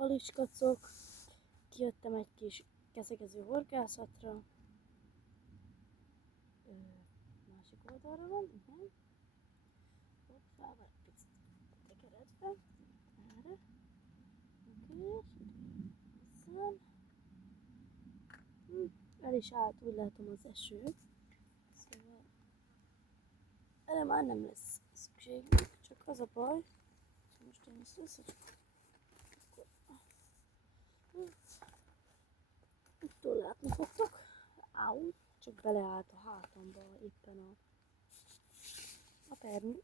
haliskacok, kijöttem egy kis keszegező horgászatra. Másik oldalra van, igen. Hoppá, vagy picit tekeredve. Erre. Oké, és itt hozzám. El is állt, úgy látom, az eső. Szóval erre már nem lesz szükségünk, csak az a baj, hogy most én ezt összecsukom. Uttól látni fogtok. Áú, csak beleállt a hátamba éppen a permi.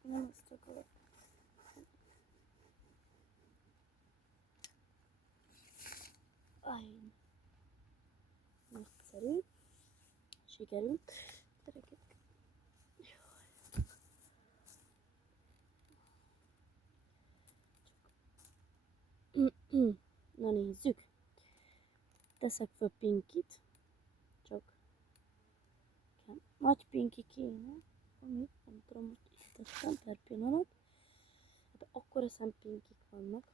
Nem ezt akarok. Aj, nagyszerű. Sikerült. Gyerekek. Na nézzük. Teszek föl pinkit. Csak nagy pinki kéne. Amit nem tudom, hogy itt tettem per pillanat. De akkora szempinkik vannak.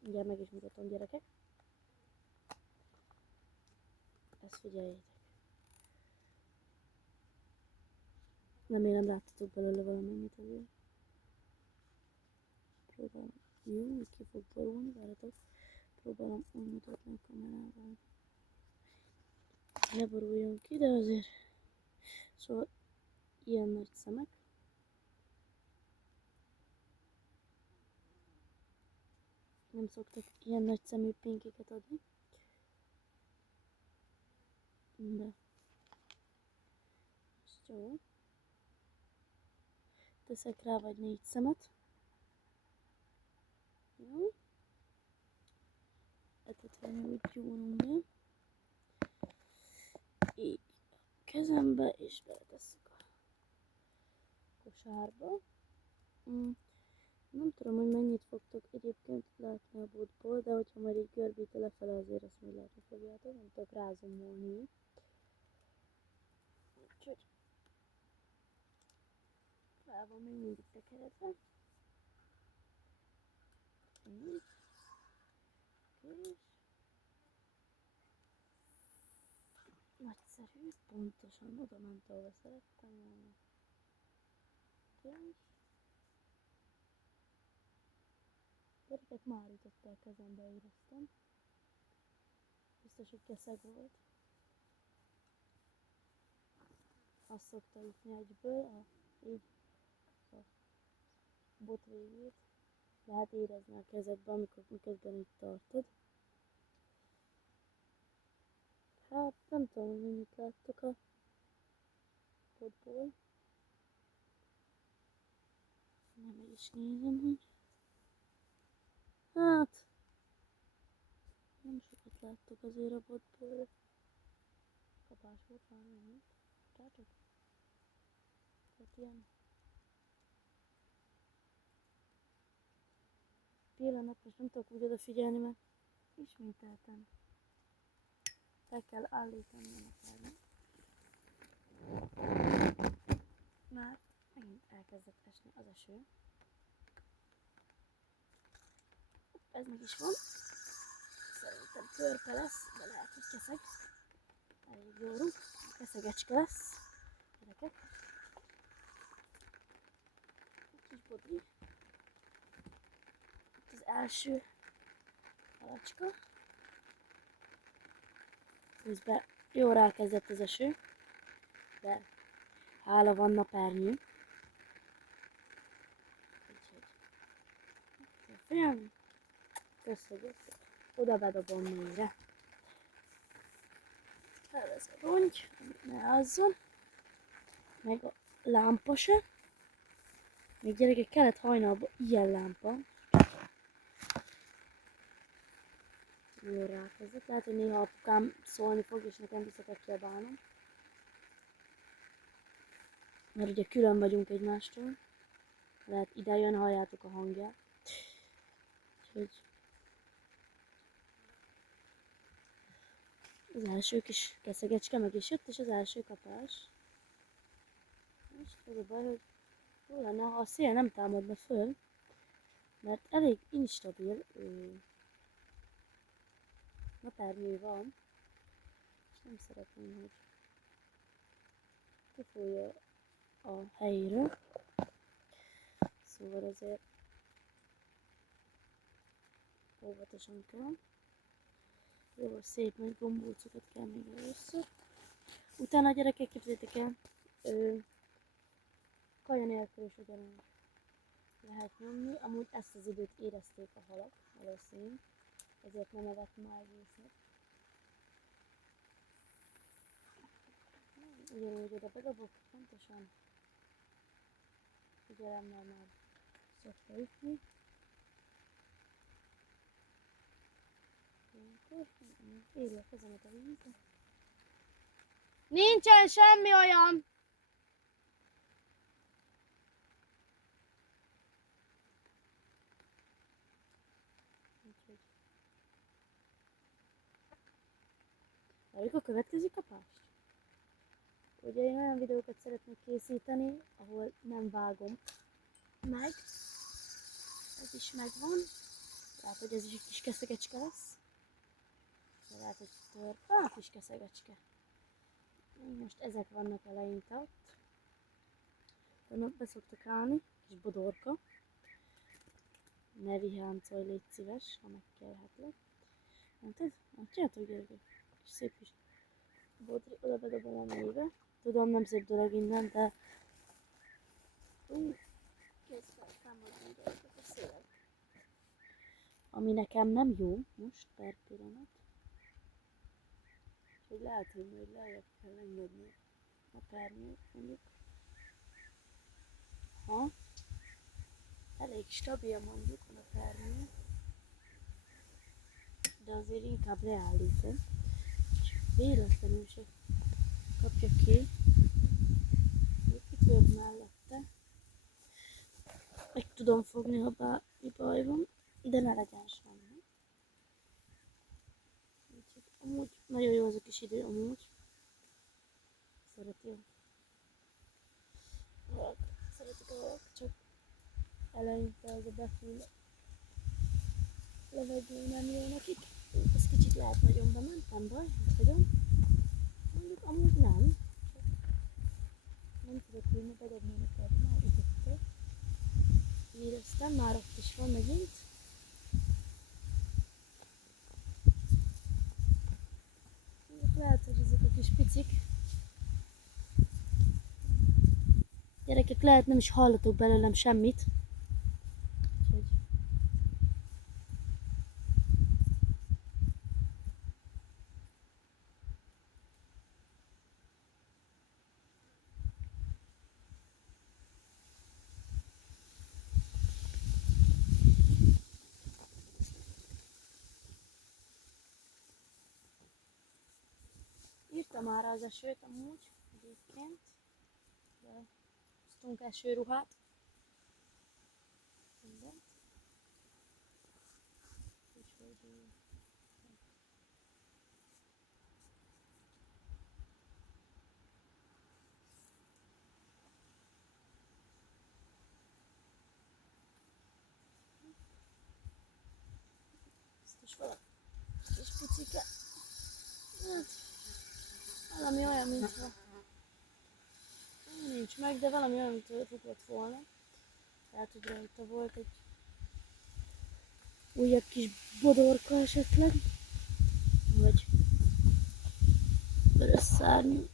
Mindjárt meg is mutatom, gyerekek. Ezt figyeljétek. Remélem láttatok belőle valamennyit azért. Próbálom. Jó, ki fog borulni, várjatok. Próbálom úgy mutatni a kamerával. Ne boruljon ki, de azért. Szóval ilyen nagy szemek. Nem szoktak ilyen nagy szemű pinkiket adni. De. Most jó. Teszek rá vagy 4 szemet. Jó. Etetve úgy gyúrunk be. Így a kezembe, és beletesszük a kosárba. Nem tudom, hogy mennyit fogtok egyébként látni a botból, de hogyha majd így görbíti lefele, azért ezt még látni fogjátok, nem tudok rázomolni. Úgyhogy fel van még mindig tekeredve. Így. És nagyszerű, pontosan oda ment, ahova szerettem volna. És gyerekek, már jutott el kezembe, éreztem. Biztos, hogy keszeg volt. Azt szokta jutni egyből, így a bot végét. Lehet érezni a kezedben, miközben így tartod. Hát nem tudom, hogy mennyit láttok a botból. Nem is nézem, hogy... Hát... Nem sokat láttok azért a botból. Kapás volt már, nem? Látjátok? Tehát ilyen... Pillanat, most nem tudok úgy odafigyelni, mert ismételten fel kell állítani a napelmet. Már megint elkezdett esni az eső. Ez meg is van. Szerintem törpe lesz, de lehet, hogy keszeg. Elég jó rúg. Keszegecske lesz. Gyerekek. Egy kis bodri. Itt az első halacska. Közben jól rákezdett az eső. De hála van napernyő. Úgyhogy fiam, köszönjük. Oda bedobom mélyre. Ez a rongy, amit ne ázzon. Meg a lámpa se. Még gyerekek, kellett hajnalban ilyen lámpa. Jól rákezdett. Lehet, hogy néha apukám szólni fog, és nekem vissza kell kiabálnom. Mert ugye külön vagyunk egymástól. Lehet ide jön, halljátok a hangját. Úgyhogy az első kis keszegecske meg is jött, és az első kapás. Most az a baj, hogy Jó lenne, ha a szél nem támadna föl, mert elég instabil napernyő van, és nem szeretném, hogy kifújja a helyéről. Szóval azért óvatosan kell. Jó, szép nagy gombócokat kell még először. Utána a gyerekek, képzeljétek el, kaja nélkül is ugyanúgy lehet nyomni. Amúgy ezt az időt érezték a halak, valószínűleg, ezért nem evett ma egészet. Ugyanúgy oda bedobok, pontosan figyelemmel már szokta ütni. Ilyenkor éri a kezemet a vízbe. Nincsen semmi olyan! Úgyhogy... Várjuk a következő kapást. Ugye én olyan videókat szeretnék készíteni, ahol nem vágom meg. Ez is megvan. Lehet, hogy ez is egy kis keszegecske lesz. De lehet, hogy törpe, kis keszegecske. Most ezek vannak eleinte ott. Be szoktak állni, kis bodorka. Ne viháncolj, légy szíves, ha megkelhetlek. Látjátok, gyerekek? Kis szép kis bodri, oda bedobom a mélybe. Tudom, nem szép dolog innen, de... Készben támadni gyerekek a szél. Ami nekem nem jó most, per pillanat. Úgyhogy lehet, hogy majd lejjebb kell engedni a pernyőt, mondjuk. Ha elég stabil mondjuk a pernyő, de azért inkább leállítom, és véletlenül se kapja ki. Itt vagyok mellette. Meg tudom fogni, ha bármi baj van, de ne legyen semmi. Amúgy nagyon jó az a kis idő, amúgy. Szeretem. Szeretik a halak, csak eleinte az a befull levegő nem jó nekik. Ez kicsit lehet nagyon bement, nem baj, hagyom. Mondjuk amúgy nem. Nem tudok ülni, bedobni neked, már ütöttek. Éreztem, már ott is van megint. Lehet, hogy ezek a kis picik. Gyerekek, lehet nem is hallatok belőlem semmit. Úgyhogy... Írtam már az esőt amúgy, egyébként. Hoztunk esőruhát. Mindent. Úgyhogy... Biztos valami kis picike. Hát, valami olyan, mintha nincs meg, de valami olyan, mintha futott volna. Tehát, hogy rajta volt egy újabb kis bodorka esetleg, vagy vörös szárnyú.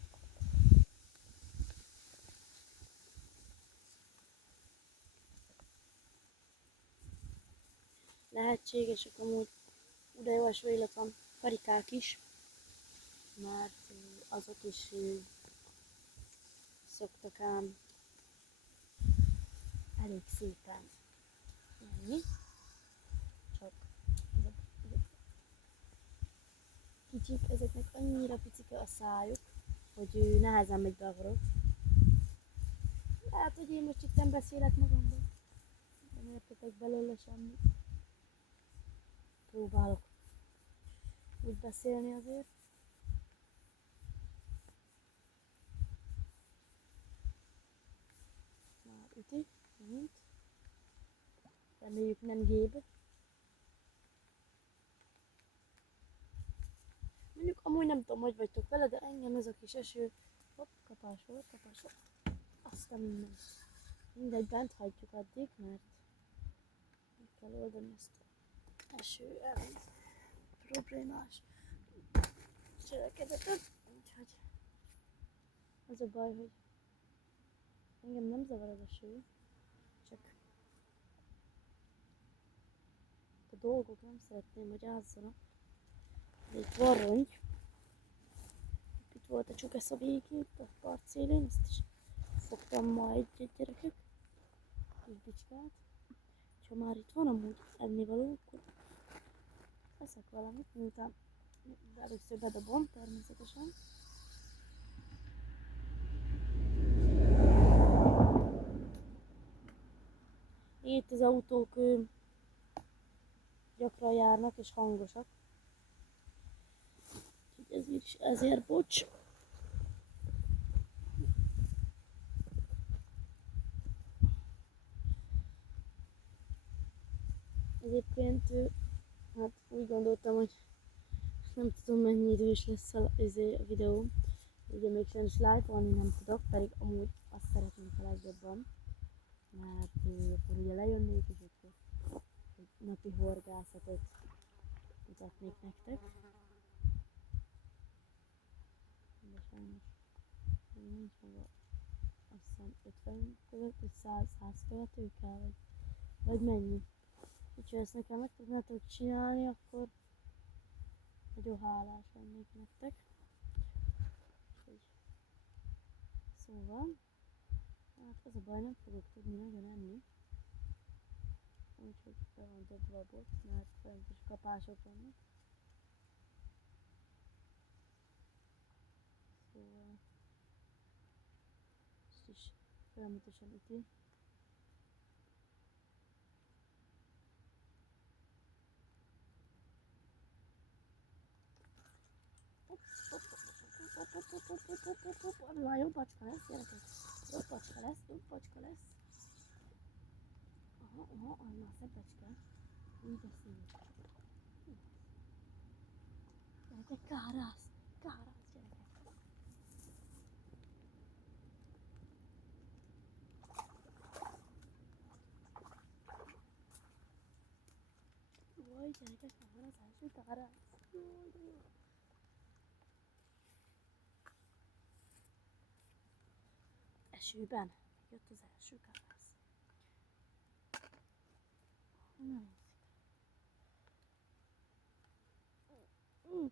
Lehetségesek amúgy, de jó esőélet van, karikák is, mert azok is szoktak ám elég szépen menni. Csak ezek kicsik, ezeknek annyira picike a szájuk, hogy nehezen megy be a horog. Lehet, hogy én most itt beszélek magamban. Nem értetek belőle semmit. Próbálok úgy beszélni azért. Már üti, mint. Reméljük nem géb. Mondjuk amúgy nem tudom, hogy vagytok vele, de engem ez a kis eső, hopp, kapás volt, azt a minden. Mindegy, bent hagyjuk addig, mert meg kell oldani ezt a eső ellen problémás cselekedetet. Úgyhogy az a baj, hogy engem nem zavar az eső, csak a dolgok nem szeretném, hogy ázzanak. Itt van rongy. Itt volt a csukesz a végén, a part szélén, ezt is fogtam ma egy gyerekek. Kis bicskát. És ha már itt van amúgy ennivaló, akkor eszek valamit, miután először bedobom természetesen. Itt az autók gyakran járnak és hangosak. Úgyhogy ezért bocs. Egyébként hát úgy gondoltam, hogy nem tudom mennyi idős lesz a videó. Ugye még sajnos live-olni nem tudok, pedig amúgy azt szeretném a legjobban. Mert akkor ugye lejönnék és akkor egy napi horgászatot mutatnék nektek. De sajnos nincs meg azt hiszem 50 követő, 100 követő kell, vagy mennyi. Úgyhogy ezt nekem meg tudnátok csinálni, akkor nagyon hálás lennék nektek. Úgyhogy szóval, hát az a baj, nem fogok tudni nagyon enni. Úgyhogy be van dobva a bot, mert fontos kapások vannak. Szóval ezt is folyamatosan üti. Már jobb bacska lesz, gyerekek. Jobb bacska lesz. Aha, az már szebb bacska. Úgy de szép. Gyerekek, kárász gyerekek. Jaj, gyerekek, már van az első kárász. Jaj, de jó. Esőben jött az első kárász.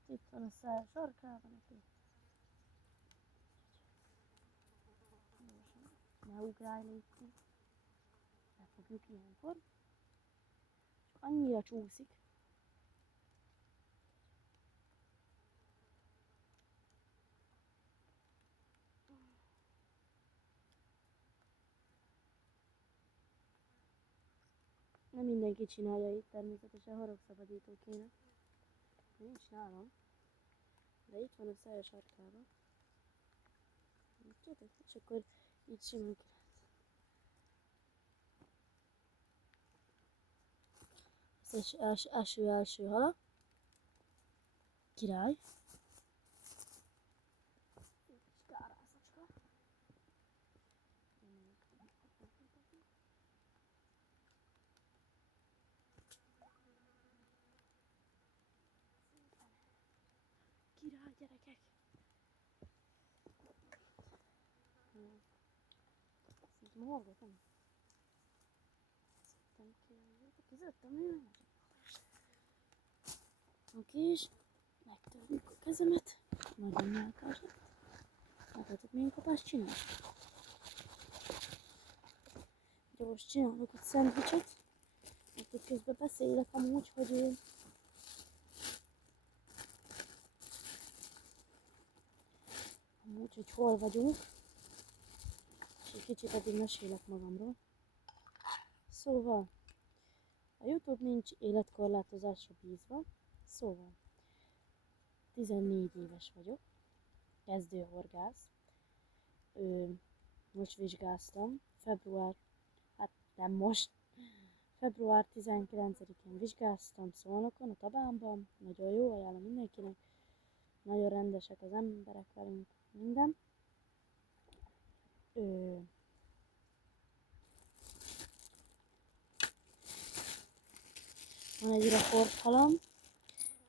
Itt van a száj sarkában neki. Ne ugrálj, légy ki. Lefogjuk ilyenkor. És annyira csúszik. Nem mindenki csinálja itt, természetesen horogszabadító kéne. Nincs nálam. De itt van a szája sarkában. Látjátok? És akkor így simán ki lehet. Ez első hala. Király. Kis kárászacska. Király, gyerekek. Ezt így morgatom. Kizettem ő. Oké, és megtörjük a kezemet. Nagyon nyálkás lett. Látjátok, milyen kapást csinál? Gyors csinálok egy szendvicset. Mert itt közben beszélek amúgy, hogy hol vagyunk. És egy kicsit addig mesélek magamról. Szóval, a YouTube nincs életkorlátozásra bízva. Szóval, 14 éves vagyok. Kezdőhorgász. Most vizsgáztam. Február hát nem most, február 19-én vizsgáztam Szolnokon, a Tabánban, nagyon jó, ajánlom mindenkinek, nagyon rendesek az emberek velünk, minden. Van egy rekordhalam,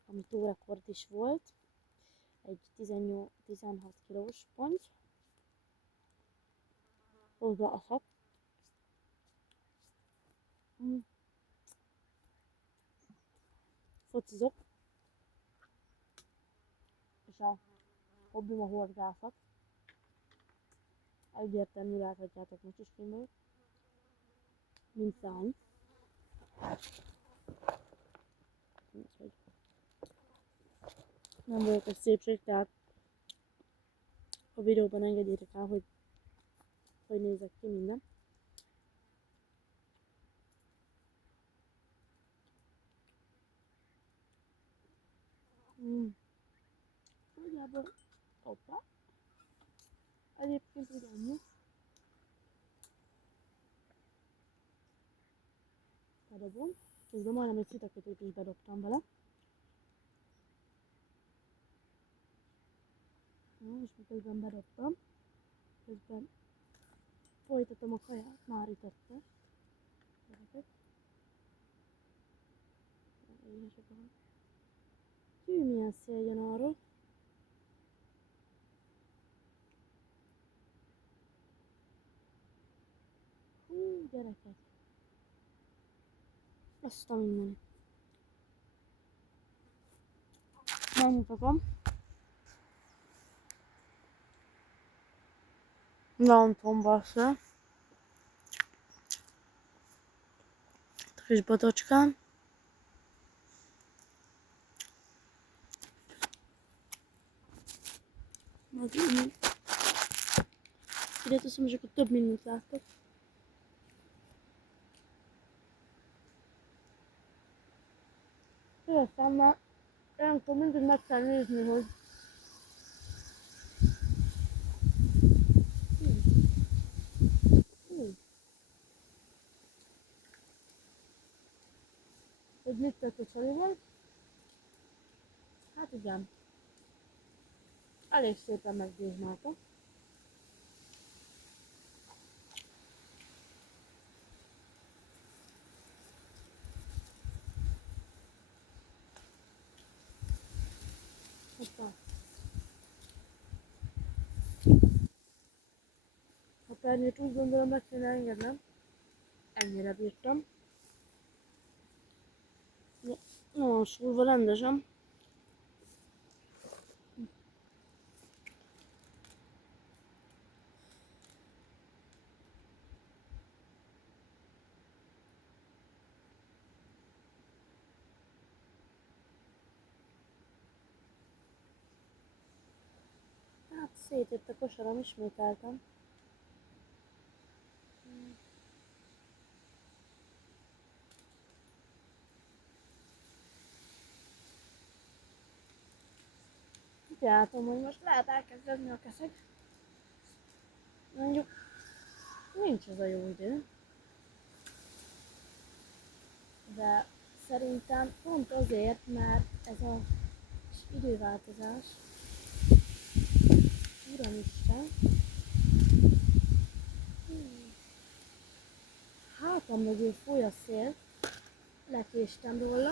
ami túlrekord is volt, egy 16 kilós ponty, hozzá a szak. Focizok, és a hobbim a horgászat. Egyértelmű láthatjátok most is filmből, mint szány. Nem vagyok egy szépség, tehát a videóban engedjétek el, hogy nézek ki minden. Nagyjából, hoppá. Egyébként ugyanúgy. Bedobom. Közben majdnem egy szitakötőt is bedobtam vele. Na, és miközben bedobtam, közben folytatom a kaját, már ütötte. Gyerekek. Égesek van. Hű, milyen szél jön arról. Hú, gyerekek. Azt a mindenit. Megmutatom. Nem tudom, bassza. Kis batocskám. Meg így. Ide teszem, és akkor több mindent láttok. Aztán már nem tudom, mindig meg kell nézni, hogy hogy mit tett a Csalival. Hát igen. Elég szépen meggyőzmálta. Hoppá. A pernyőt úgy gondolom meg kéne engednem. Ennyire bírtam. Nagyon szúrva rendesen. Hát szétért a kosaram, ismételtem. Látom, hogy most lehet elkezdeni a keszeg. Mondjuk nincs az a jó idő. De szerintem pont azért, mert ez a időváltozás, uramisten, hátam mögül fúj a szél, lekéstem róla,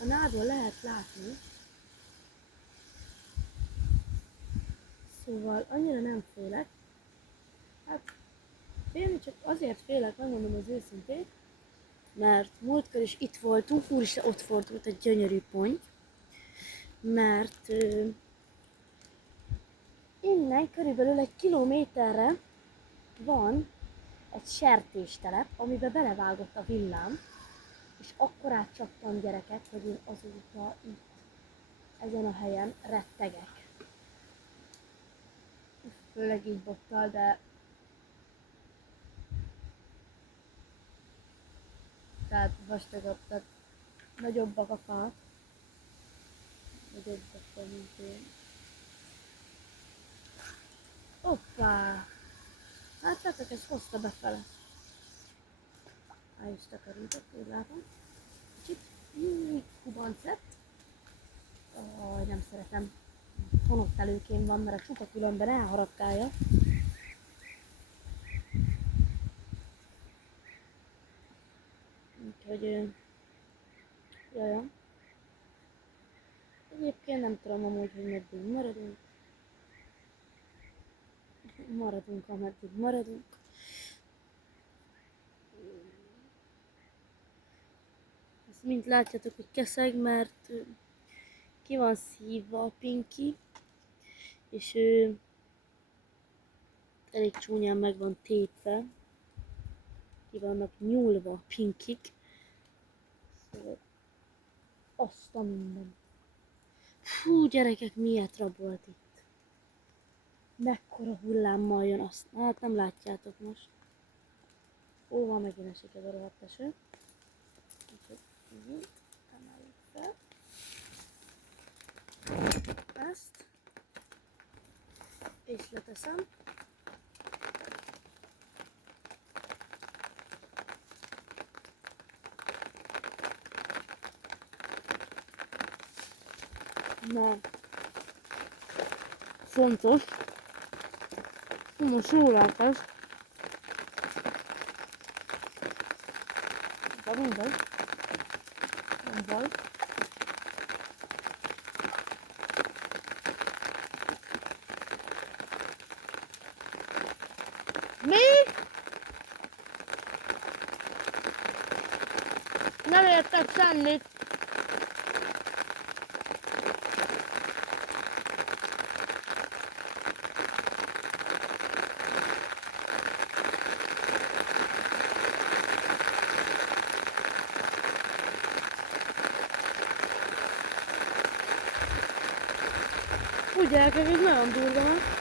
a nádról lehet látni, szóval annyira nem félek. Hát félni csak azért félek, megmondom az őszintét, mert múltkor is itt voltunk, úristen, ott fordult egy gyönyörű ponty, mert innen körülbelül 1 kilométerre van egy sertéstelep, amiben belevágott a villám, és akkorát csaptam, gyerekek, hogy én azóta itt, ezen a helyen rettegek. Főleg így bottal, de tehát vastagabb, tehát nagyobbak a fák, nagyobbak, mint én. Hoppá! Hát látok, ez hozta befele. El is takarítok, úgy látom. Kicsit kubanc lett. Nem szeretem. Fonott előkém van, mert a csuka különben elharapkálja. Úgyhogy... Jaja. Egyébként nem tudom amúgy, hogy meddig maradunk. Maradunk, ameddig maradunk. Ezt mind látjátok, hogy keszeg, mert ki van szívva a Pinky, és ő elég csúnyán meg van tépve. Ki vannak nyúlva a Pinkik. Szóval azt a minden. Fú, gyerekek, miért rabolt itt? Mekkora hullámmal jön, azt hát nem látjátok most. Ó, van megint esik ez a rohadt eső. Úgyhogy így emeljük fel. Ezt. És leteszem. Na. Fontos. Most jól látás. De mindegy. Nem baj. Mi? Nem értek semmit. Úgy gyerekek, ez nagyon durva.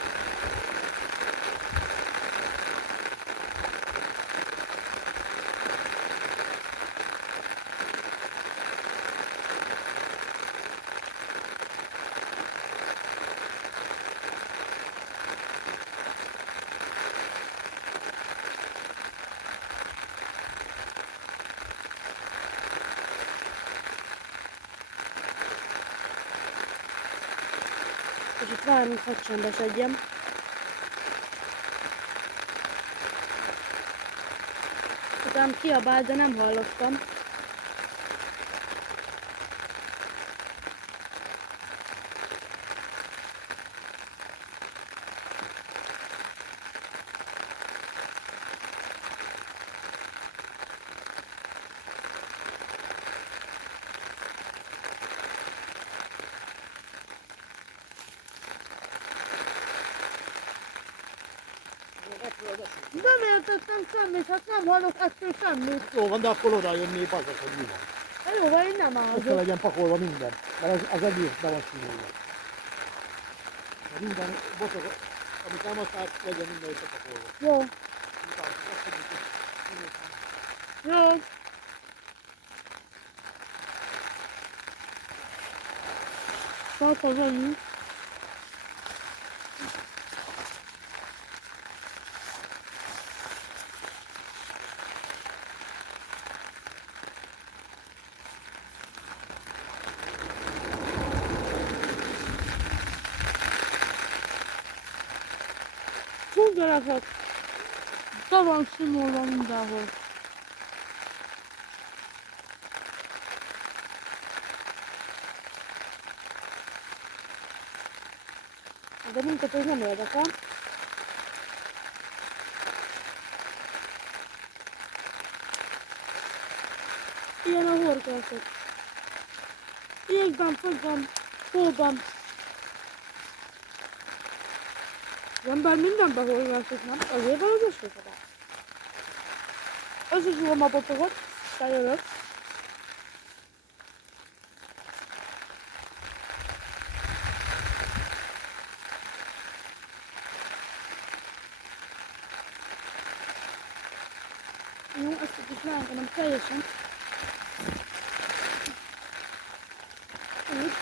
És itt várunk, hogy csendesedjem. Utána kiabált, de nem hallottam. Nem értettem semmit, hát nem hallok ettől semmit. Jó van, de akkor oda jönni, bazdok, hogy mi van. Jó, van, én nem Össze állok. legyen pakolva minden, mert az egész be van simulva. Mert minden botok, amit nem használt, legyen minden összepakolva. Jó. Utána azt mondjuk, hogy minél Jó. Pakolom. Hú, gyerekek. Be van simulva mindenhol. De minket ez nem érdekel. Ilyen a horgászat. Jégben, földben, hóban. Az ember mindenbe horgászik, nem? Azért van az esőkadás. Összesülöm a botokat, feljövök. Jó, ezt is leengedem teljesen. Úgy.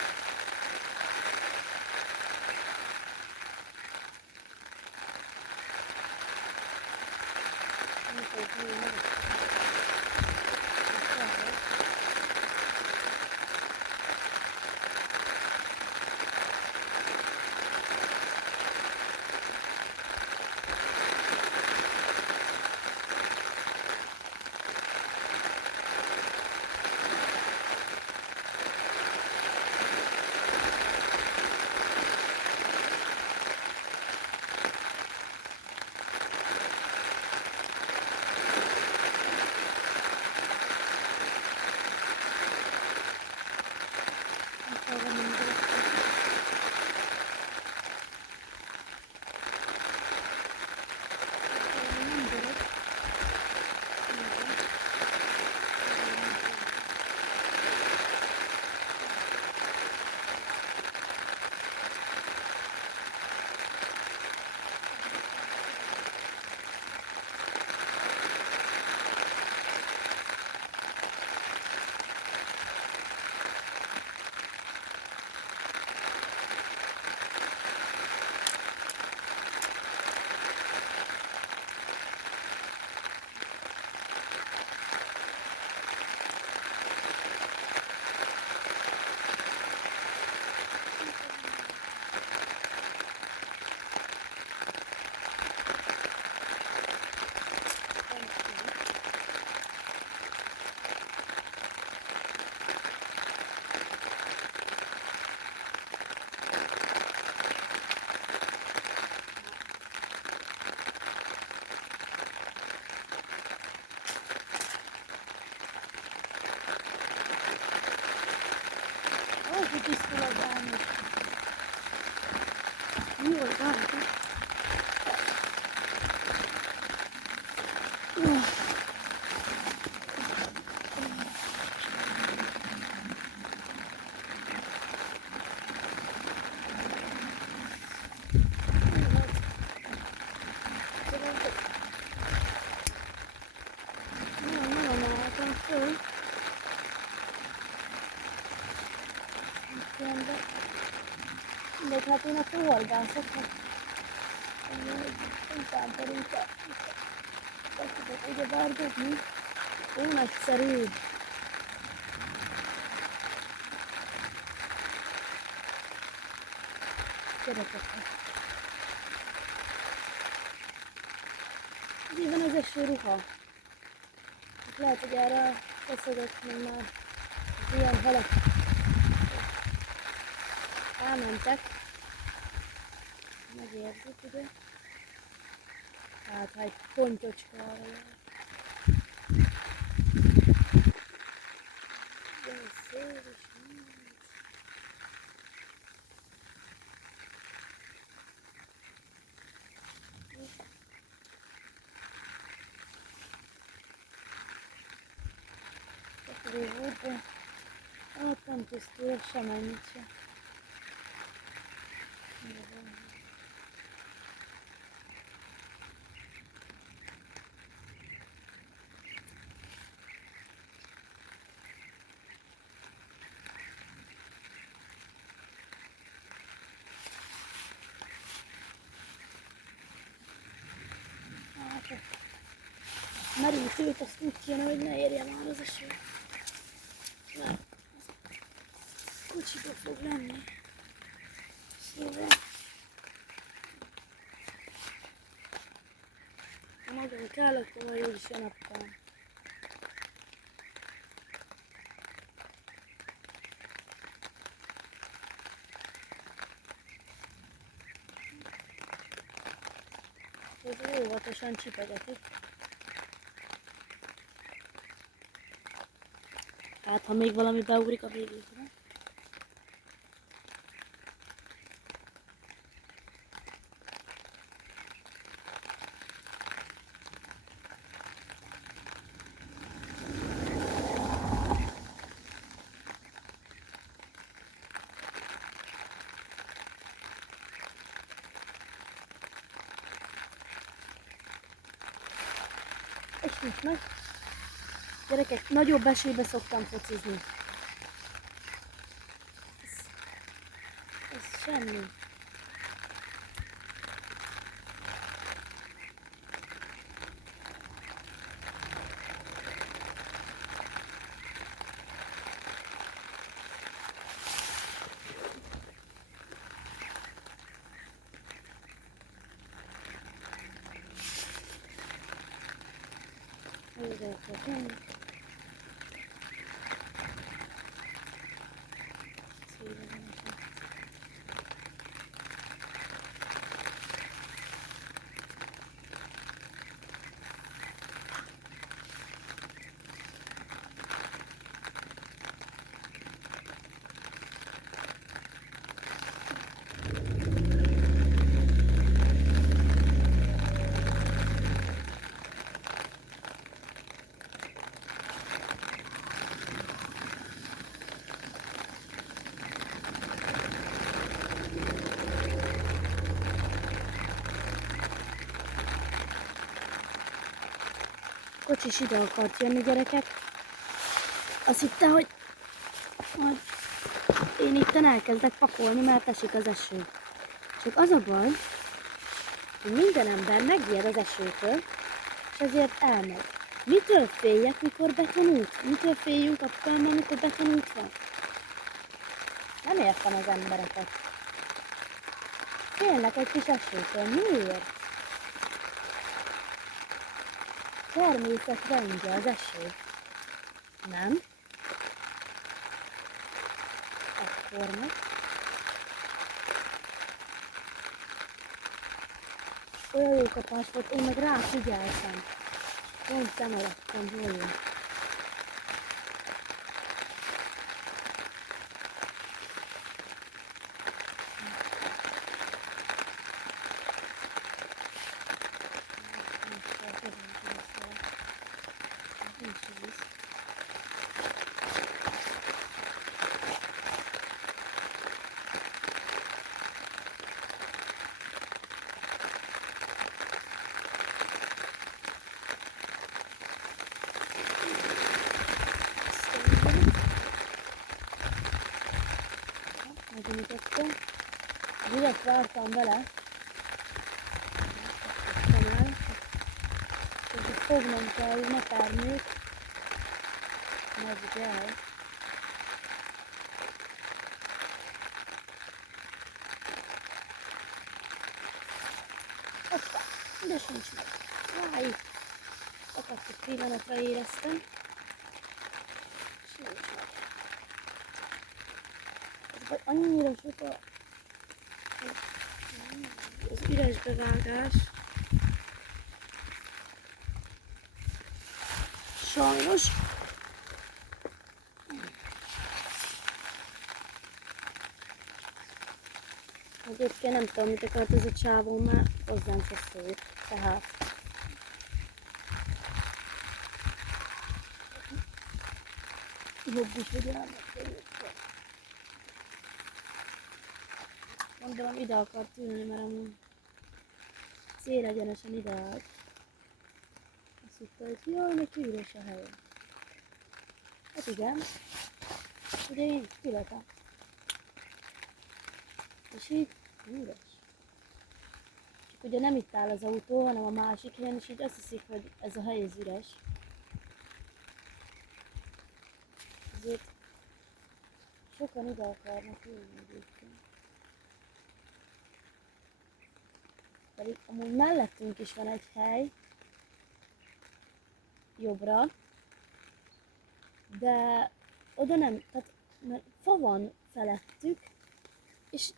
Kitisztul az elmény. Mi volt rajta? Nem emeltem föl. Mindegy, hát én akkor horgászoknak. Után pedig tudok ugye vargatni. Ó, nagyszerű! Gyerekeknek. Mi van az eső ruha? Lehet, hogy erre beszedett még már az ilyen halak. Elmentek. Megérzik, ugye? Hát, ha egy pontyocska arra jár. Jön a szél is. Takaró volt, de hát nem tisztul semennyit se. Merítőt azt úgy kéne, hogy ne érje már az eső. Mert az kocsiba fog lenni. Szóval ha nagyon kell, akkor majd úgyis jön apám. Ez óvatosan csipegetik. Hát, ha még valami beugrik a végére. És nincs meg. Gyerekek, nagyobb esőbe szoktam focizni. Ez semmi. Kocsis ide akart jönni, gyerekek. Azt hitte, hogy majd én itten elkezdek pakolni, mert esik az eső. Csak az a baj, hogy minden ember megijed az esőtől, és ezért elmegy. Mitől féljek, mikor betonult? Mitől féljünk apukámmal, mikor betonult van? Nem értem az embereket. Félnek egy kis esőtől. Miért? Természetrendje az eső. Nem? Akkor meg. Olyan jó kapás volt, én meg rá figyeltem. Pont szemelettem, hol nincs víz. Megnyitottam. Direkt vártam vele. Aztán hogy fognom kell matárnyét. Megyük el. Hoppá, de sincs meg. Jaj, akadt egy pillanatra éreztem. Sincs meg. Ez vagy annyira sok az üres bevágás. Sajnos. Egyébként nem tudom, mit akart ez a csávó, már hozzám se szólt. Tehát jobb is, hogy elmegyek. Gondolom ide akart ülni, mert amúgy célegyenesen ide állt. Azt hitte, hogy jaj, neki üres a helye. Hát igen, ugye én ületem. És így üres. Csak ugye nem itt áll az autó, hanem a másik helyen, és így azt hiszik, hogy ez a hely ez üres. Ezért sokan ide akarnak ülni egyébként. Pedig amúgy mellettünk is van egy hely, jobbra, de oda nem, tehát mert fa van felettük,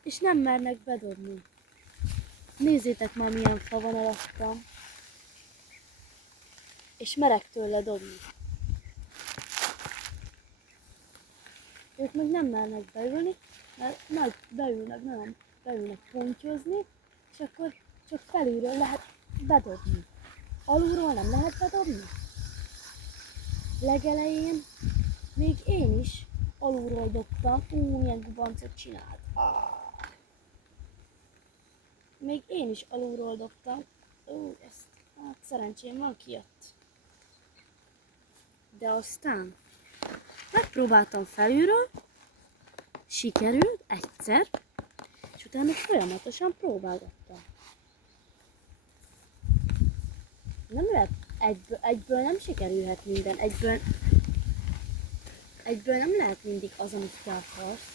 és nem mernek bedobni. Nézzétek már milyen fa van alattam, és merek tőle dobni. Ők meg nem mernek beülni, mert majd beülnek pontyozni, és akkor csak felülről lehet bedobni. Alulról nem lehet bedobni. Legelején még én is alulról dobtam, milyen gubancot csinált. Még én is alulról dobtam, ezt hát szerencsém van, kijött. De aztán megpróbáltam felülről, sikerült egyszer, és utána folyamatosan próbálgattam. Nem lehet egyből nem sikerülhet minden, egyből nem lehet mindig az, amit te akarsz.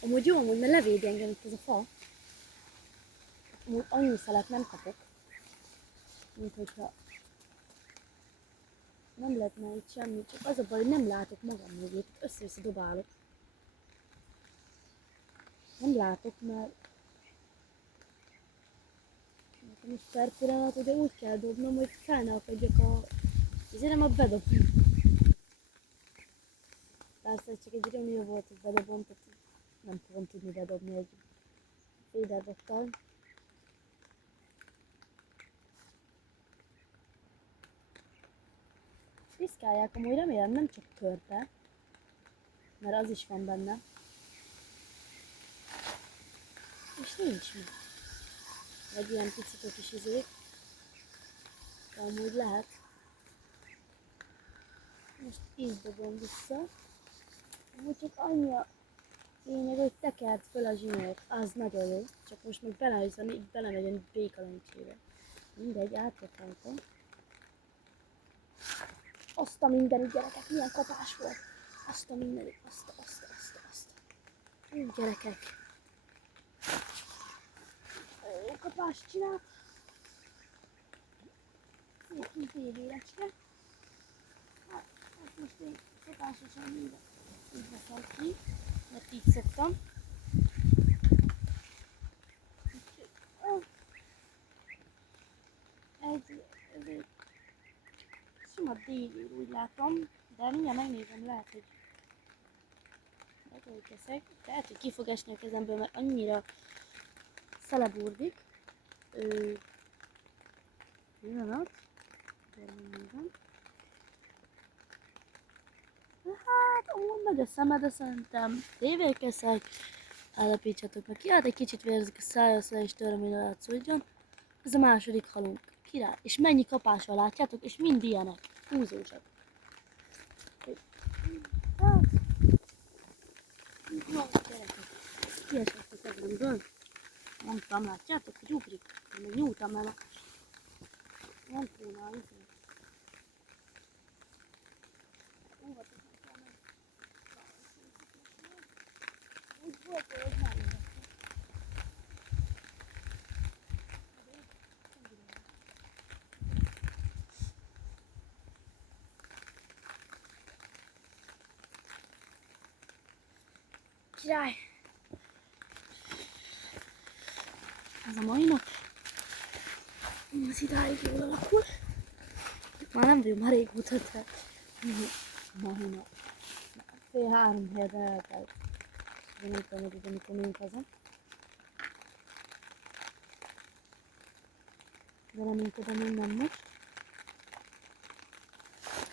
Amúgy jó, amúgy, mert levédi engem itt ez a fa. Amúgy annyi szelet nem kapok, mint hogyha nem lehetne itt semmi, csak az a baj, hogy nem látok magam mögé, össze-vissza dobálok. Nem látok, mert nekem is per pillanat ugye úgy kell dobnom, hogy fel ne akadjak ezért nem a bedobni. Persze, csak egy ironia volt, hogy bedobom, tehát nem fogom tudni bedobni egy féderdottal. Piszkálják, amúgy remélem nem csak körbe, mert az is van benne. És nincs mit. Vagy ilyen picitok is izék. De amúgy lehet. Most így dobom vissza. Amúgy csak annyi a lényeg, hogy tekerd föl a zsinót. Az nagyon jó. Csak most meg belemegy a béka lencsébe. Mindegy, átveteltem. Azt a mindenit, gyerekek, milyen kapás volt. Azt a mindenit, azt. Úgy, gyerekek. Jó kapást csinált. Szép kis végérecske. Hát most én szokásosan mindent így veszem ki, mert így szoktam. Egy sima déli, úgy látom, de mindjárt megnézem, lehet, hogy teszek. Lehet, hogy ki fog esni a kezemből, mert annyira szeleburdik. Pillanat. törvényében. Hát, amúgy nagy a szeme, de szerintem tévékeszek. Állapítsatok meg ki. Hát egy kicsit vérzik a szája, azt le is töröm, hogy ne látszódjon. Ez a második halunk. Király. És mennyi kapással látjátok, és mind ilyenek. Húzósak. Hát, jó, gyerekek. Kiesett a szegemből. Nem tudom, látjátok, hogy ugrik. Én meg nyújtam el a... Nem kéne a izé. Óvatosan kell meg. Úgy volt, hogy nem éreztem. Király! Ez a mai nap. Az idáig jól alakul. Már nem vagyok, már régóta, de mai nap. Fél 3 helyet eltelt. De nem tudom, hogy amikor megyünk haza. De remélem oda még nem most.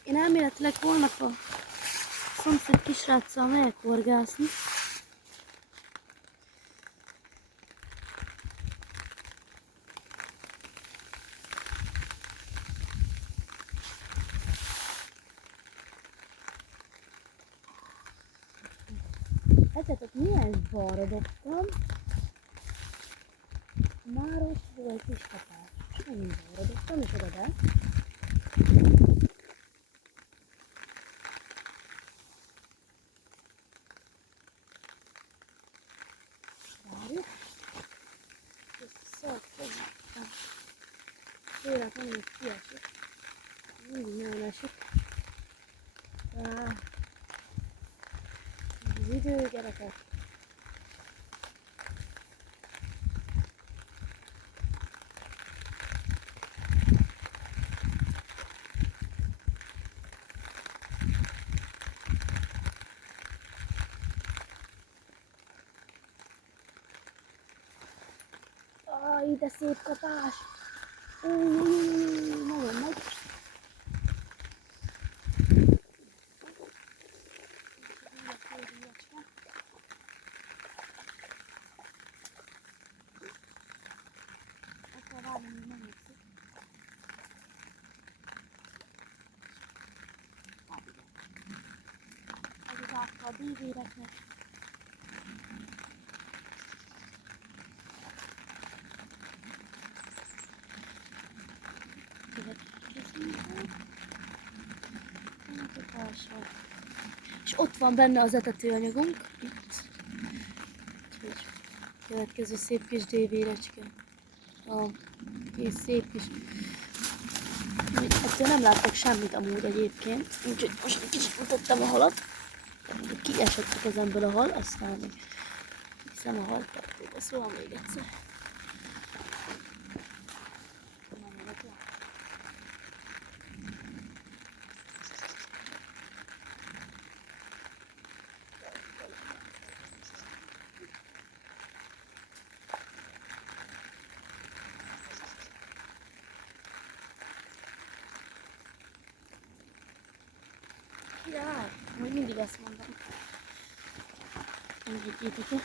Én elméletileg holnap a szomszéd kisráccal megyek horgászni. Látjátok, milyen balra dobtam. Már ott volt kis kapás. Mennyi balra dobtam, és oda be. Várjuk. Szóval közben. Véletlenül is kiesik. Mindig nagyon esik. Az idő, gyerekek. De szép kapás! Nagyon megy. Akkor várni, még nem égszik. Hát igen. Ez az átka a bívéreknek. És ott van benne az etetőanyagunk, itt. Úgyhogy következő szép kis dévérecske. A kész szép kis... Ettől nem látok semmit amúgy egyébként, úgyhogy most egy kicsit mutattam a halat. Kiesett a kezemből a hal, aztán még hiszem a haltartóba, szóval még egyszer. Király! Majd mindig ezt mondom. Engedjétek el.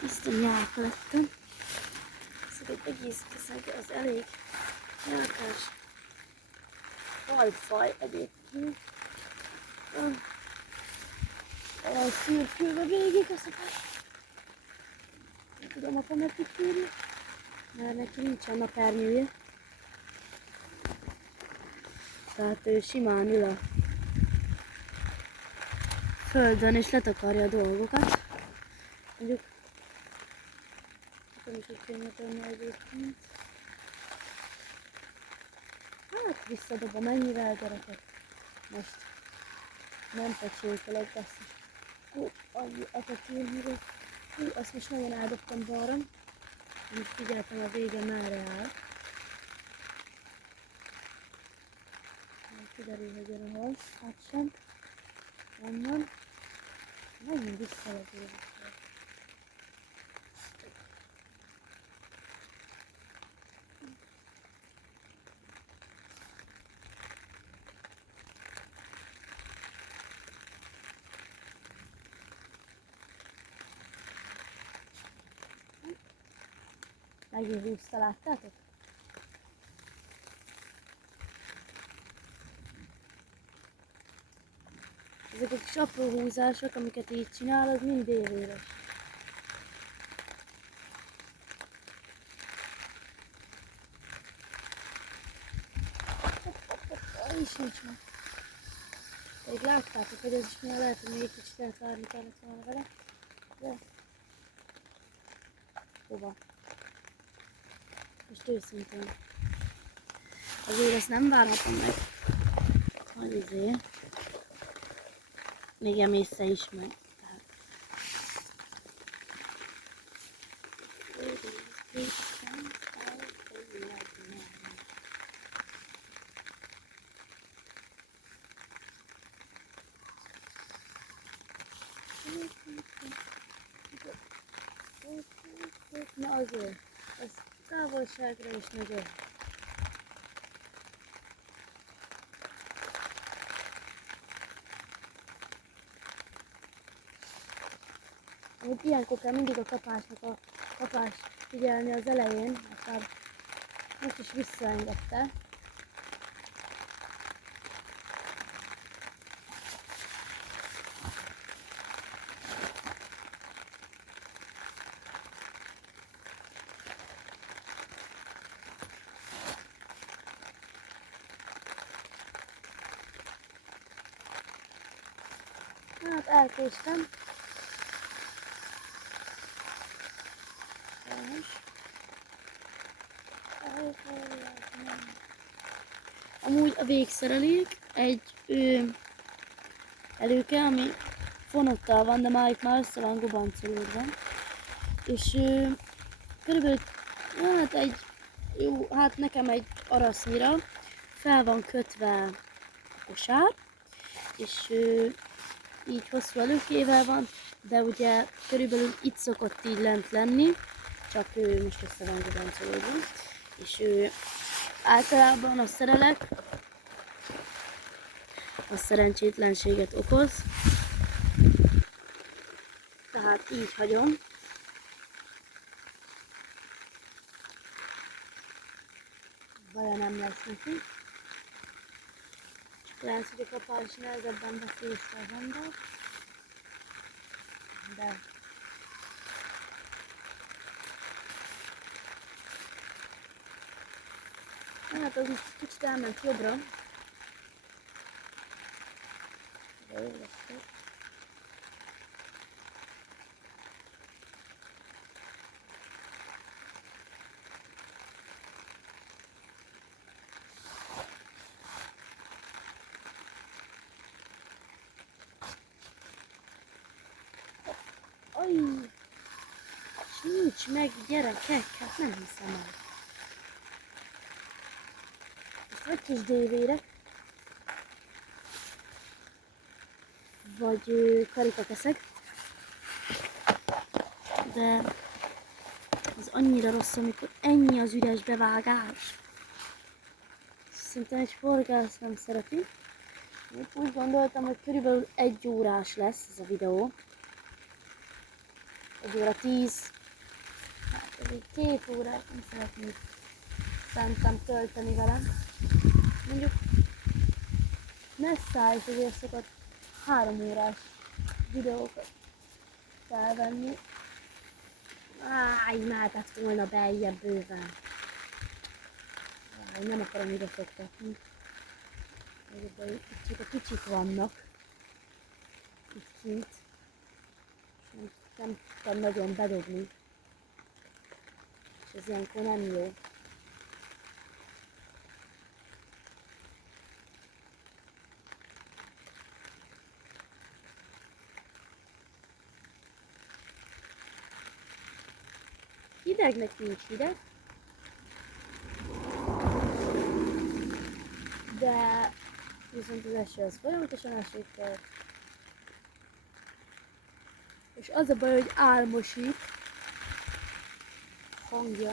Tiszta nyálka lettem. Szóval egy egész keszeg az elég nyálkás halfaj egyébként. Szürkülve végig a szakás. Nem tudom, apa meddig kérni, mert neki nincsen napernyője. Tehát ő simán ül a földön és letakarja a dolgokat. Mondjuk, nem is úgy kéne tenni egyébként. Hát visszadobom mennyivel, gyerekek. Most nem pecsételek, basszus. Annyi etetőműre. Azt most nagyon eldobtam balra. Most figyeltem a vége merre áll. Kiderül, hogy jön a hal. Hát sem. Onnan. Megint visszalazul. Megint húzta, láttátok? Ezek a kis apró húzások, amiket így csinálod, mind déléres. Is nincs meg. Pedig láttátok, hogy ez is milyen lehet, hogy még egy kicsit elvárni kellett volna vele. De... Hova? Most őszintén. Azért ezt nem várhatom meg. Hogy még emésze is meg. Tehát... Na azért, ez távolságra is nagyon. Amúgy ilyenkor kell mindig a kapást figyelni az elején, akár most is visszaengedte. Hát elkéstem. Amúgy a végszerelék egy előke, ami fonottal van, de már itt már össze van gubancolódva. És körülbelül hát nekem egy arasznyira fel van kötve a kosár, és így hosszú előkével van, de ugye körülbelül itt szokott így lent lenni, csak most össze van gubancolódva. És általában a szerelek a szerencsétlenséget okoz, tehát így hagyom. Baja nem lesz neki. Lehet, hogy a kapás nehezebben befészte az ember, de hát az kicsit elment jobbra. De jó lesz. Aj! Nincs meg, gyerekek, hát nem hiszem el. Ezt vagy kis dévére, vagy karikakeszeg, de az annyira rossz, amikor ennyi az üres bevágás. Szerintem egy horgász nem szereti. Úgy gondoltam, hogy körülbelül 1 órás lesz ez a videó. 1 óra 10. Hát pedig 2 órát nem szeretnék szerintem tölteni velem. Mondjuk messze is azért szokott 3 órás videókat felvenni. Így mehetett volna beljebb bőven. Nem akarom ide szoktatni. Csak a kicsik vannak itt kint. Nem tudtam nagyon bedobni. És ez ilyenkor nem jó. Hidegnek nincs hideg, de viszont az eső az folyamatosan esik, és az a baj, hogy álmosít hangja.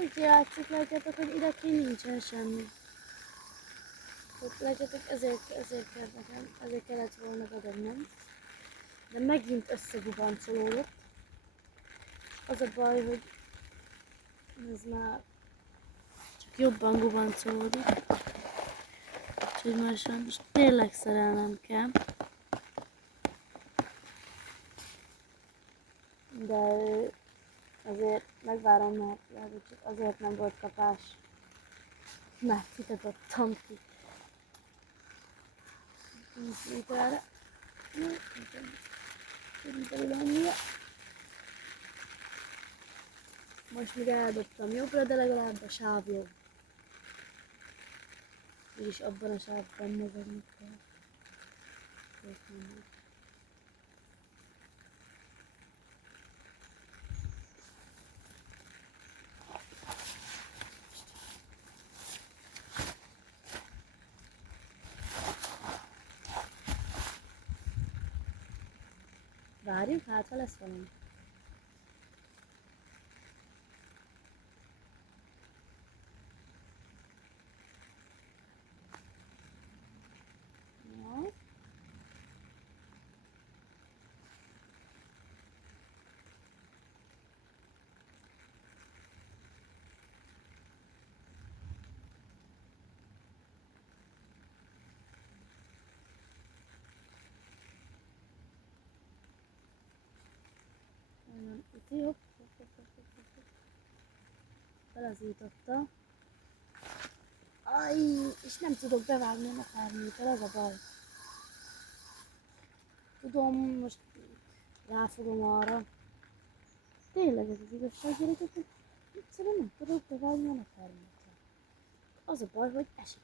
úgy játszik, látjátok, hogy ide ki nincsen semmi. Tehát látjátok, ezért kell nekem, ezért kellett volna bedobnom. De megint összegubancolódott. Az a baj, hogy ez már csak jobban gubancolódik. Úgyhogy már sajnos tényleg szerelnem kell. De azért megvárom, mert lehet, hogy csak azért nem volt kapás, mert ide dobtam ki. 10 literre. Körülbelül annyira. Most még eldobtam jobbra, de legalább a sáv jobb. Mégis abban a sávban mozogni kell. Várjuk, hát ha lesz valami. Ja. Itt hopp. Belazította. Aj, és nem tudok bevágni a akármilyen, az a baj. Tudom, most ráfogom arra. Tényleg ez az igazság, gyerekek, hogy egyszerűen nem tudok bevágni a akármilyen. Az a baj, hogy esik.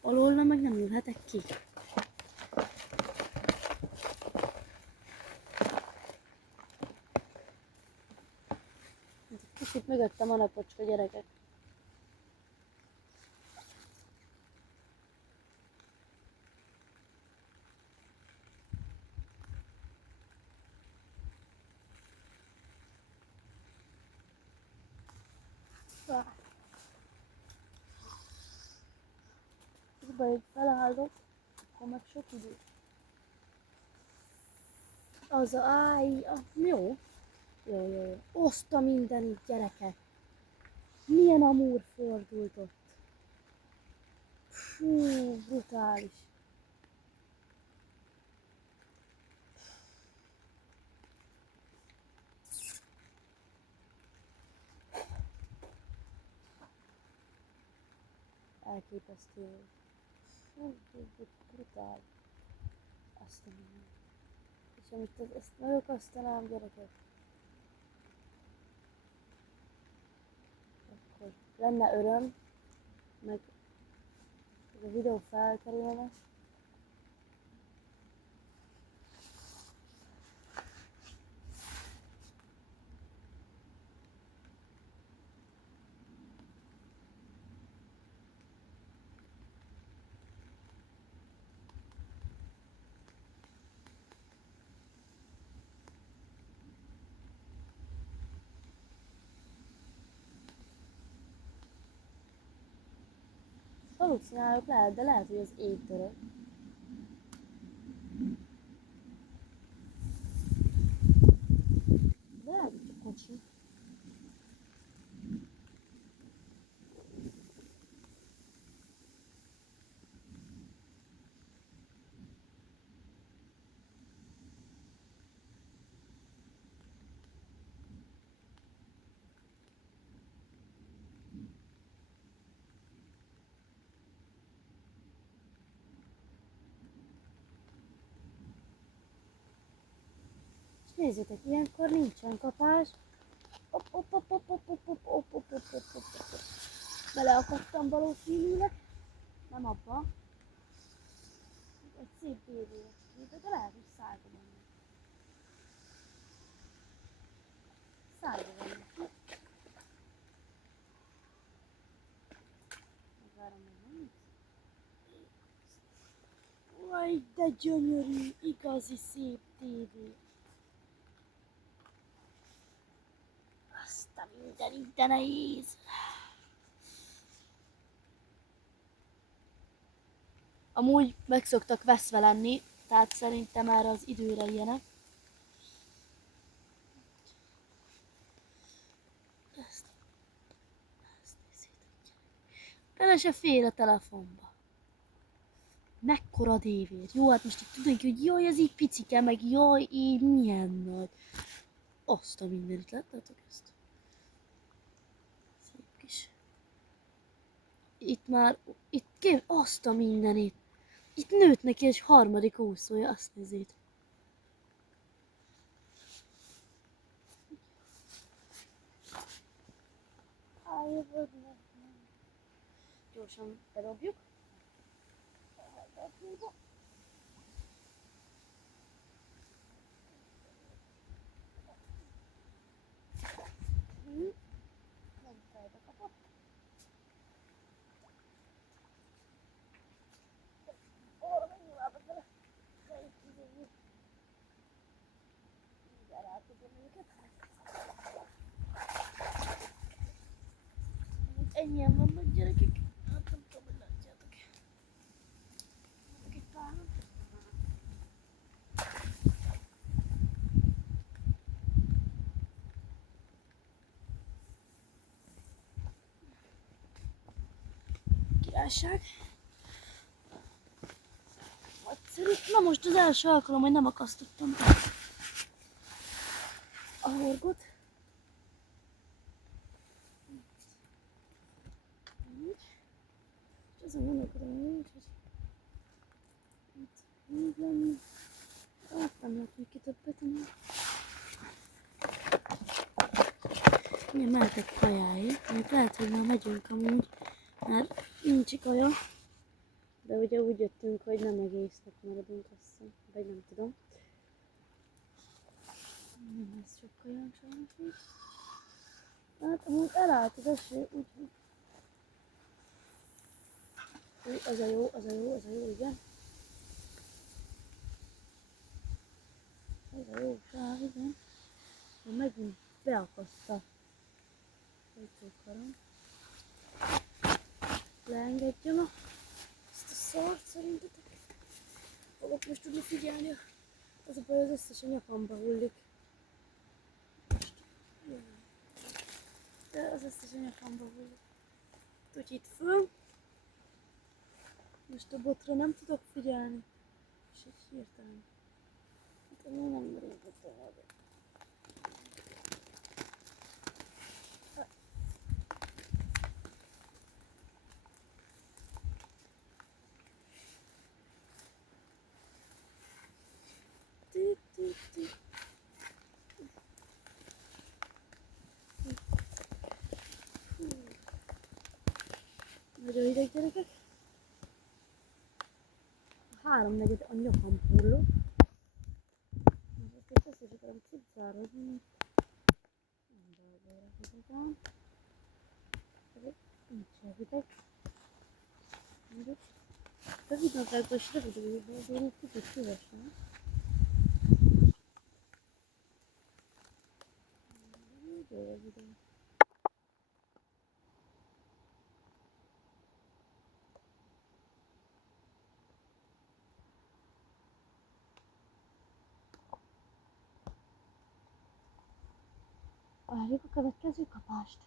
Alóla meg nem ülhetek ki. Kicsit mögöttem a napocska, gyerekek. Ez baj, hogy felállok, akkor meg sok idő. Az a jó. Jó. Oszta mindenit, gyerekek. Milyen amúr fordult ott. Fú, brutális. Elképesztő. Brutál. Azt a mindenit. És amit ezt megakasztanám, gyerekek, akkor lenne öröm, meg ez a videó felkerülne. Halucinálok lehet, de lehet, hogy az égtörök. De lehet, hogy csak kocsi. Nézzétek, ilyenkor nincsen kapás. Beleakadtam valószínűleg. Nem abba. Egy szép bélére. De lehet, hogy szállba van. Szállba van. Megvárom meg nincs. Uaj, de gyönyörű, igazi szép tévé. Azt a De nehéz. Amúgy meg szoktak veszve lenni, tehát szerintem már az időre ilyenek. Ezt nézzétek. Bele se fér a telefonba. Mekkora dévér. Jó, hát most itt tudod, hogy jaj, ez így picike, meg jaj, így milyen nagy. Azt a mindenit, láttátok ezt? Szép kis. Itt azt a mindenit. Itt nőtt neki egy harmadik úszója, azt nézzét. Gyorsan bedobjuk. Nem fejbe kapott. Arra megnyilválva vele. Így elátodom őket. Ennyien vannak gyerekek. Hát nem tudom, hogy látjátok. Egy páran. Királyság. Nagyszerű. Na most az első alkalom, hogy nem akasztottam a horgot. És azon gondolkodom, hogy nincs, hogy itt így lenni. Hát nem lehet még ki többet, hanem... Igen, mehetek kajáig, mert lehet, hogy már megyünk amúgy, mert nincs kaja. De ugye úgy jöttünk, hogy nem egész nap maradunk, azt hiszem, vagy nem tudom. Nem lesz sok kaján sajnos még. Hát amúgy elállt az eső, úgyhogy... Az a jó, igen. Ez a jó sáv, igen. Megint beakaszta. Hajtókarom. Leengedjem ezt a szart szerintetek. Fogok most tudni figyelni. Az a baj, az összes a nyakamba hullik. De az összes a nyakamba hullik. Úgyhogy itt föl. Most a botra nem tudok figyelni. És így hirtelen. Hát én nem merítottam magam. Nagyon hideg gyerekek. A 3/4 a nyakam hulló. Most ezt is akarom cipzározni. Nem belőle hidegem. Nincs se hideg. Rövid nadrágban is rövid időben, azért egy kicsit szívesen. Jó rövid. Várjuk a következő kapást.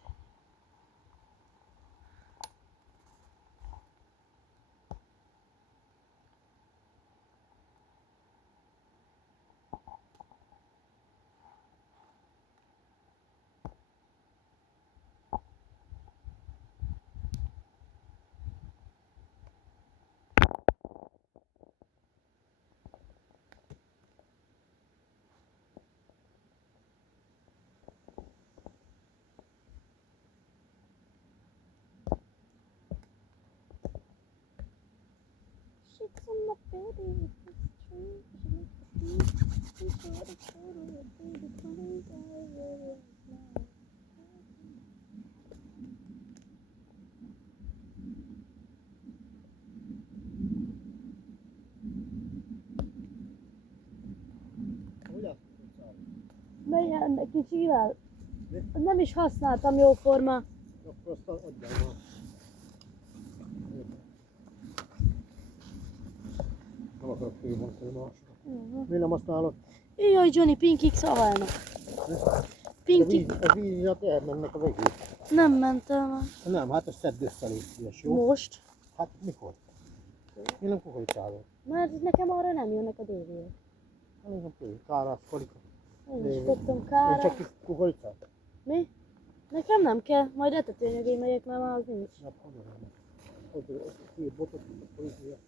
She's on my baby, it's true. She makes the beat, she got a photo of baby coming down. Hogy azt? Melyen kicsivel? Nem is használtam jóforma. Akkor azt adjál már. Nem akarok fölbontani másokat. Mi nem használod? Jaj, Johnny, Pinkik szavalnak. De Pinkik a víz miatt elmennek az egész. nem ment el. Nem, hát ezt szedd össze, légy szíves, jó? Most? Hát mikor? Én nem kukoricázom. Mert nekem arra nem jönnek a déliek. Nem tudom, kárás, kolika. Én is fogtam Én kára. csak kukoricát. Mi? Nekem nem kell, majd etetőanyagé megyek, mert már az nincs. Ja, hogy két botot, kukoricát.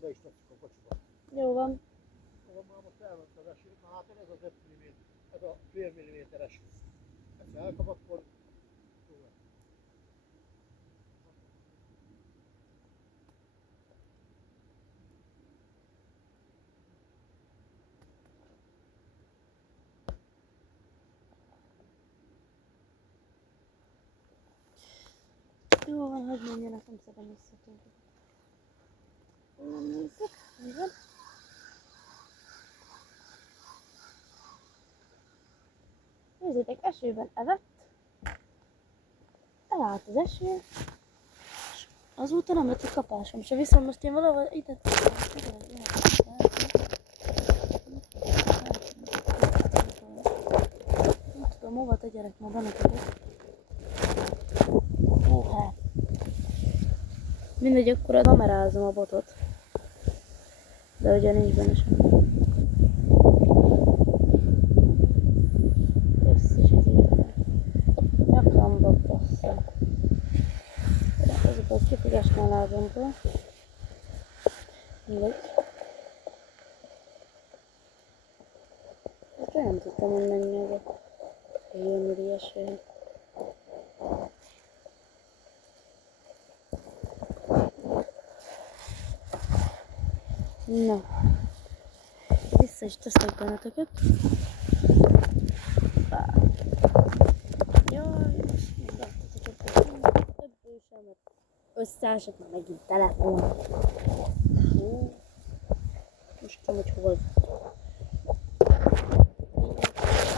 Be is tesszük a kocsiba. Jó van. Ahol már most elment az eső, na hát ez az 5 mm, ez a fél milliméteres. Ezt elkap, akkor jó lesz. Jó van, hogy menjenek, nem szedem összetőt. Nem nézzük, mi van? Nézzétek, esőben evett. Elállt az eső. És azóta nem lett a kapásom se, viszont most én valahol ide nem tudom, hova tegyerek ma benneteket. Óhá. Mindegy, akkor kamerázom a botot. De ugye nincs benne sem. Összes izéten. Nyakamba bassza. Azokat ki fog esni a lábamból. Mindegy. Ezt nem tudtam, hogy mennyi ez a fél milliós eső. Na, vissza is teszek benneteket. Jaj, és még láttatok ebből sem, mert összeesett már megint telefon. Hú, most tudom, hogy hol.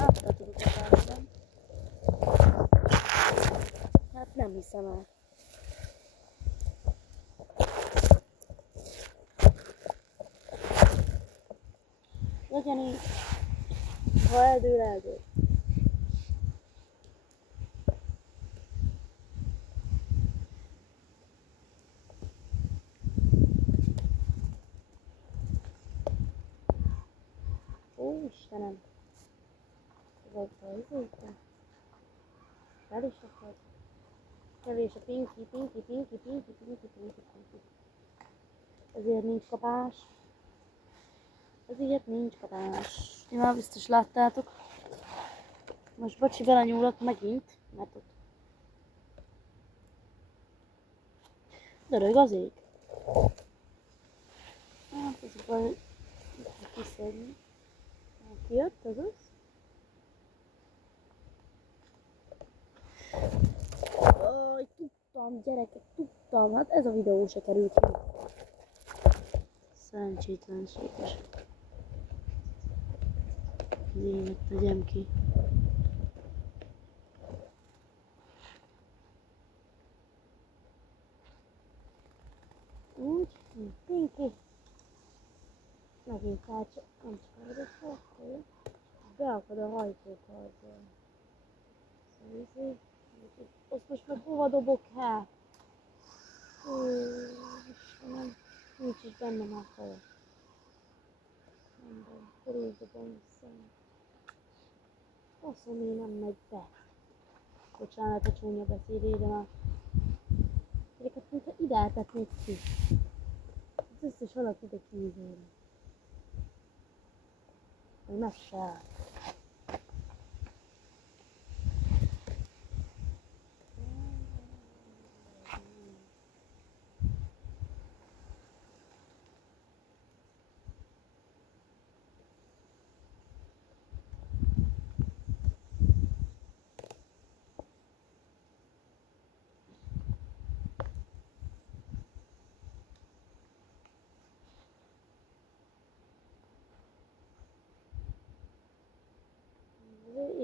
Átadtuk a tárgyban. Hát nem hiszem el. Legyen így. Ha eldől, eldől. Ó, Istenem. Ez egy bajzóta. Fel is akad. Kevés a pinki. Ezért nincs kapás. Ezért nincs kapás. Ti már biztos láttátok. Most bocsi, belenyúlok megint, mert ott dörög az ég. Hát ez baj, kiszedni. Kijött az az? Aj, tudtam, gyerekek, tudtam. Hát ez a videó se került ki. Szerencsétlenséges. Az élet tegyem ki. Úgy, Pinki. Megint nem csaparodott fel, beakad a hajtókarból. Azt most meg hova dobok el? Istenem, nincs is benne már haja. Nem baj, körüldobom vissza. Azt mondom, hogy nem megy be. Bocsánat a csúnya beszédére már. Ezeket mintha ide eltetnék ki. Az összes alak ide kiízélni. Vagy meg se áll.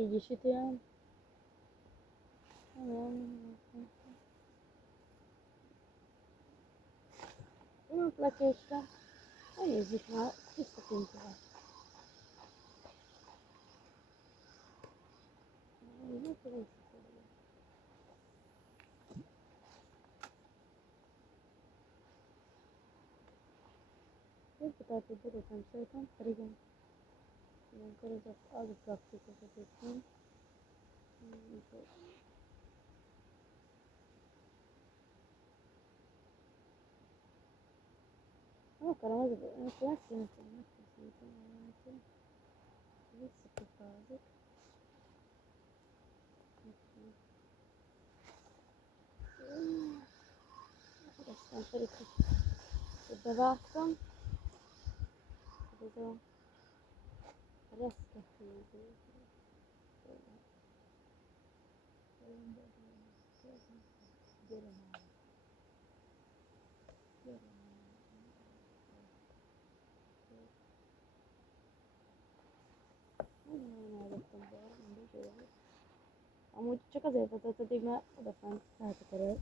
így is itt ilyen. Ülök lekéstem. Nézzük már, visszakint lehet. Közbetartó botot nem szeretem, pedig ilyenkor az a praktikus egyébként. Nem akarom, az a lesz én ezt megkészítem valamit. Visszakopázik. Aztán pedig, hogy bevágtam. Ez a reszkefőző. Gyere már. Gyere már. Nagyon elvettem be, mindig jó. Amúgy csak azért volt, eddig már odafent feltekerült.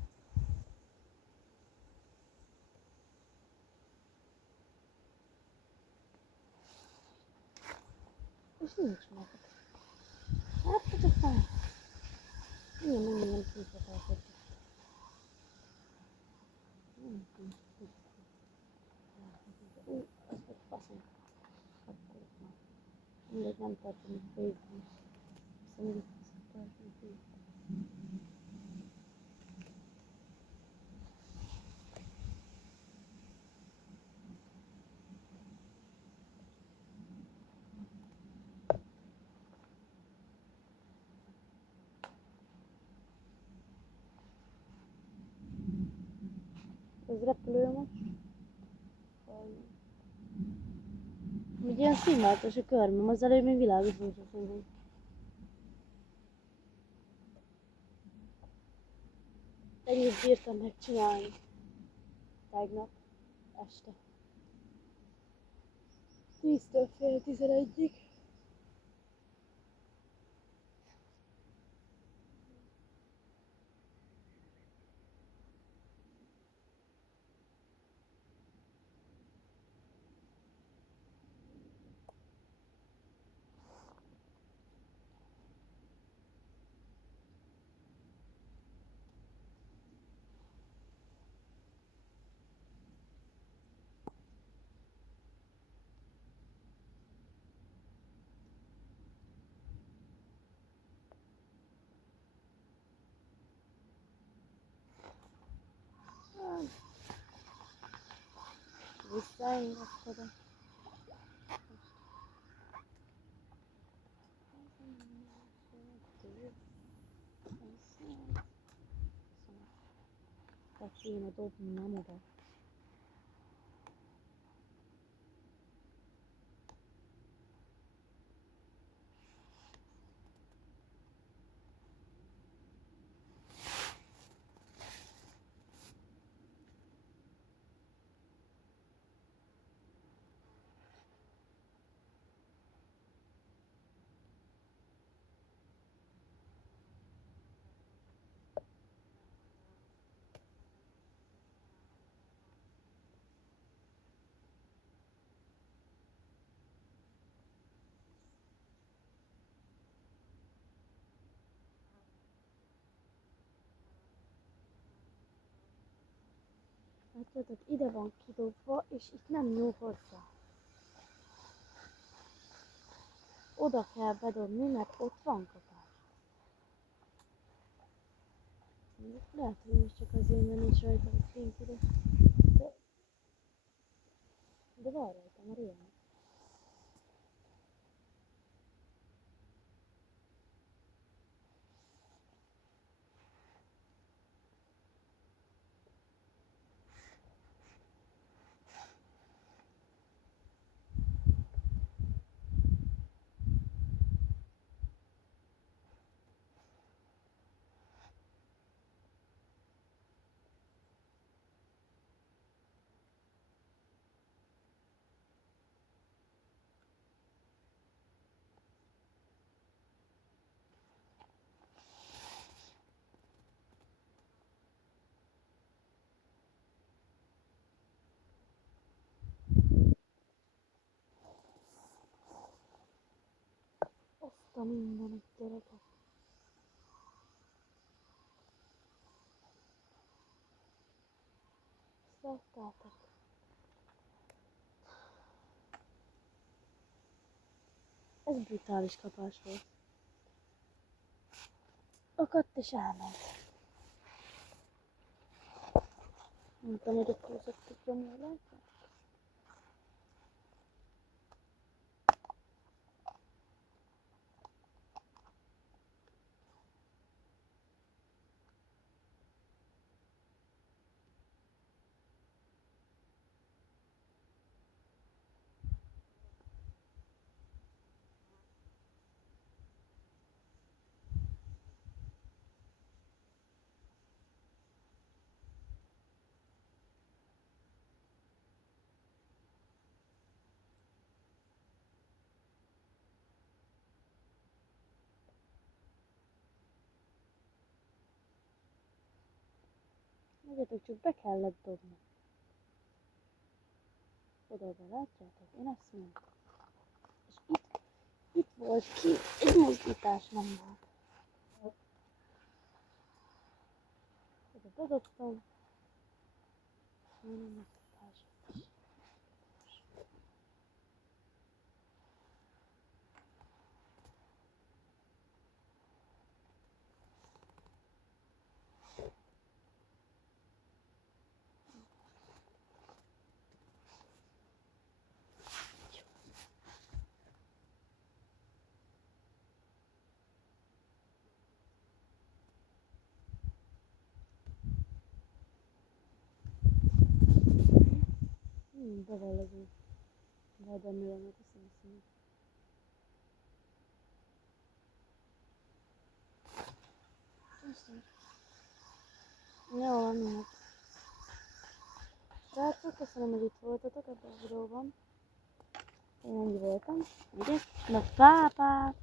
És nincs meg. Hát, csak fel. Igen, nem kívül feltettem. Az meg faszom. Akkor már. Mindegy, nem tartom a fékben. Mindig tartom a fékben. Ez repülő most. Úgy ilyen színváltás a körmöm, az előbb még világos volt a színvon. Ennyit bírtam megcsinálni. Tegnap este. 10-től fél 11-ig. Visszaengedtem. Be kéne dobni, nem oda. Látjátok, ide van kidobva, és itt nem nyúl hozzá. Oda kell bedobni, mert ott van kapás. Lehet, hogy most csak azért, mert nincs rajta a fényk ide. De van rajta, mert ilyen. a mindenit, gyerekek. Láttátok? Ez brutális kapás volt. Akadt és elment. Mondtam, hogy ott húzottuk nyomni, látjátok? Nézzétek, csak be kellett dobni. Oda-oda, látjátok? Én ezt mondtam. És itt volt ki, egy mozdítás nem volt. Oda bedobtam. Nem mozdítás. Bevallazó. Majd emlőlemet a színszínű. Jó, van minek. Srácok, köszönöm, hogy itt voltatok ebben a videóban. Én ennyi voltam, ugye? Na, pápá!